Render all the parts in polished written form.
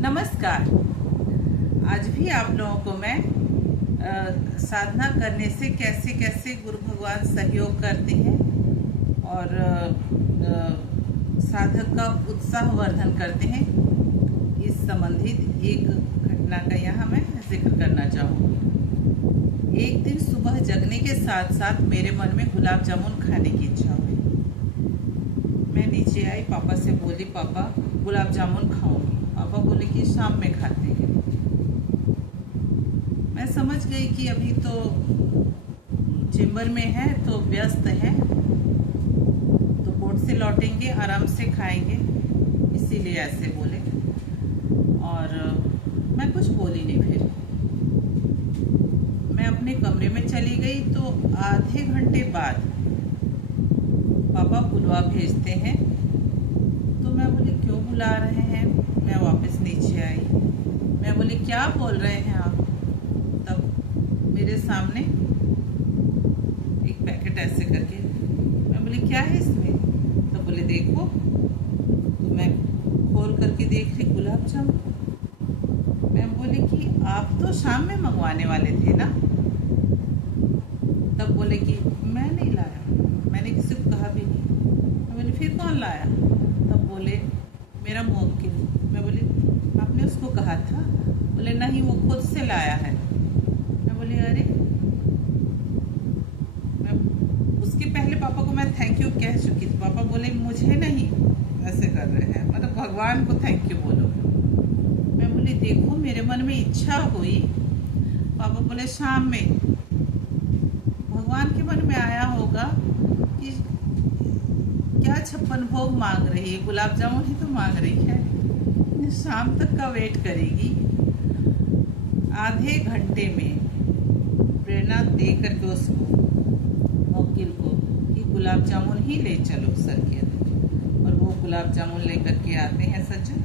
नमस्कार। आज भी आप लोगों को मैं साधना करने से कैसे कैसे गुरु भगवान सहयोग करते हैं और साधक का उत्साह वर्धन करते हैं, इस संबंधित एक घटना का यहाँ मैं जिक्र करना चाहूँगी। एक दिन सुबह जगने के साथ साथ मेरे मन में गुलाब जामुन खाने की इच्छा हुई। मैं नीचे आई, पापा से बोली, पापा गुलाब जामुन खाऊंगी। पापा बोले कि शाम में खाते हैं। मैं समझ गई कि अभी तो चेंबर में है तो व्यस्त है, तो कोर्ट से लौटेंगे, आराम से खाएंगे, इसीलिए ऐसे बोले। और मैं कुछ बोली नहीं। फिर मैं अपने कमरे में चली गई तो आधे घंटे बाद पापा बुलवा भेजते हैं। तो मैं बोली क्यों बुला रहे हैं। मैं वापस नीचे आई। मैं बोली क्या बोल रहे हैं आप। तब मेरे सामने एक पैकेट ऐसे करके, मैं बोली क्या है इसमें। तो बोले देखो। तो मैं खोल करके देख रही गुलाब जामुन। मैं बोली कि आप तो शाम में मंगवाने वाले थे ना। तब बोले कि मैं नहीं लाया, मैंने किसी को कहा भी नहीं। मैं बोली फिर कौन लाया। तब बोले मेरा मुवक्किल। मैं बोली आपने उसको कहा था। बोले नहीं, वो खुद से लाया है। मैं बोली अरे, मैं उसके पहले पापा को मैं थैंक यू कह चुकी थी। पापा बोले मुझे नहीं, ऐसे कर रहे हैं, मतलब भगवान को थैंक यू बोलो। मैं बोली देखो मेरे मन में इच्छा हुई। पापा बोले शाम में। भगवान के मन में आया होगा कि क्या 56 भोग मांग रही है, गुलाब जामुन ही तो मांग रही है, शाम तक का वेट करेगी। आधे घंटे में प्रेरणा दे करके उसको, वकील को, कि गुलाब जामुन ही ले चलो सर के अंदर। और वो गुलाब जामुन लेकर के आते हैं सज्जन,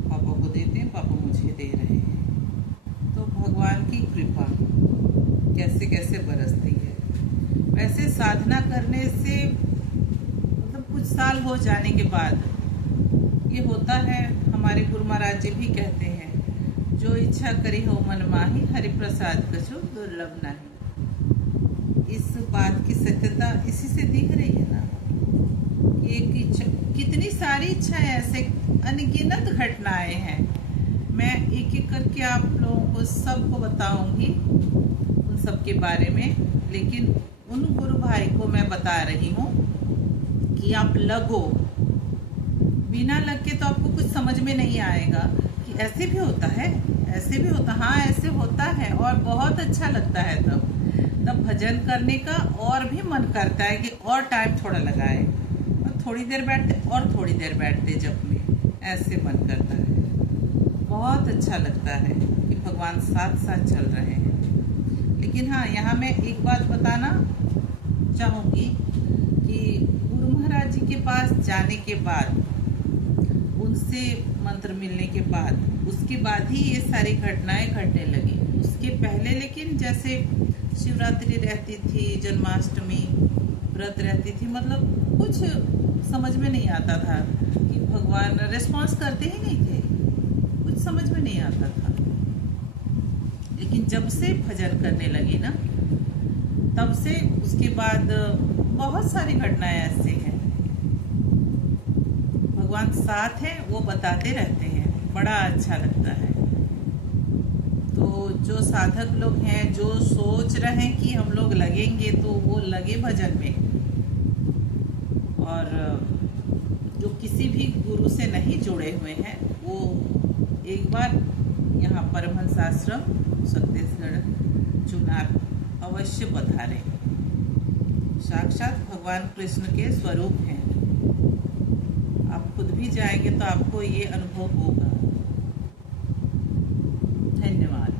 पापा को देते हैं, पापा मुझे दे रहे हैं। तो भगवान की कृपा कैसे कैसे बरसती है। वैसे साधना करने से मतलब कुछ साल हो जाने के बाद ये होता है। हमारे गुरु महाराज जी भी कहते हैं, जो इच्छा करी हो मन माही, हरि प्रसाद कछु दुर्लभ नहीं। इस बात की सत्यता इसी से दिख रही है ना। एक इच्छा, कितनी सारी इच्छाएं, ऐसे अनगिनत घटनाएं हैं। मैं एक एक करके आप लोगों को सबको बताऊंगी उन सब के बारे में, लेकिन उन गुरु भाई को मैं बता रही हूँ कि आप लगो। बिना लग के तो आपको कुछ समझ में नहीं आएगा कि ऐसे भी होता है, ऐसे भी होता, हाँ ऐसे होता है। और बहुत अच्छा लगता है तब भजन करने का और भी मन करता है कि और टाइम थोड़ा लगाए, और थोड़ी देर बैठते और थोड़ी देर बैठते जब में, ऐसे मन करता है। बहुत अच्छा लगता है कि भगवान साथ साथ चल रहे हैं। लेकिन हाँ, यहाँ मैं एक बात बताना चाहूँगी कि गुरु महाराज जी के पास जाने के बाद, उनसे मंत्र मिलने के बाद, उसके बाद ही ये सारी घटनाएं घटने लगी। उसके पहले लेकिन जैसे शिवरात्रि रहती थी, जन्माष्टमी व्रत रहती थी, मतलब कुछ समझ में नहीं आता था कि भगवान रिस्पॉन्स करते ही नहीं थे, कुछ समझ में नहीं आता था। लेकिन जब से भजन करने लगी ना, तब से उसके बाद बहुत सारी घटनाएं ऐसे हैं। भगवान साथ है, वो बताते रहते हैं, बड़ा अच्छा लगता है। तो जो साधक लोग हैं, जो सोच रहे हैं कि हम लोग लगेंगे, तो वो लगे भजन में। और जो किसी भी गुरु से नहीं जुड़े हुए हैं, वो एक बार यहाँ परमहंस आश्रम छत्तीसगढ़ चुनार अवश्य पधारें। साक्षात भगवान कृष्ण के स्वरूप हैं। आप खुद भी जाएंगे तो आपको ये अनुभव होगा। धन्यवाद।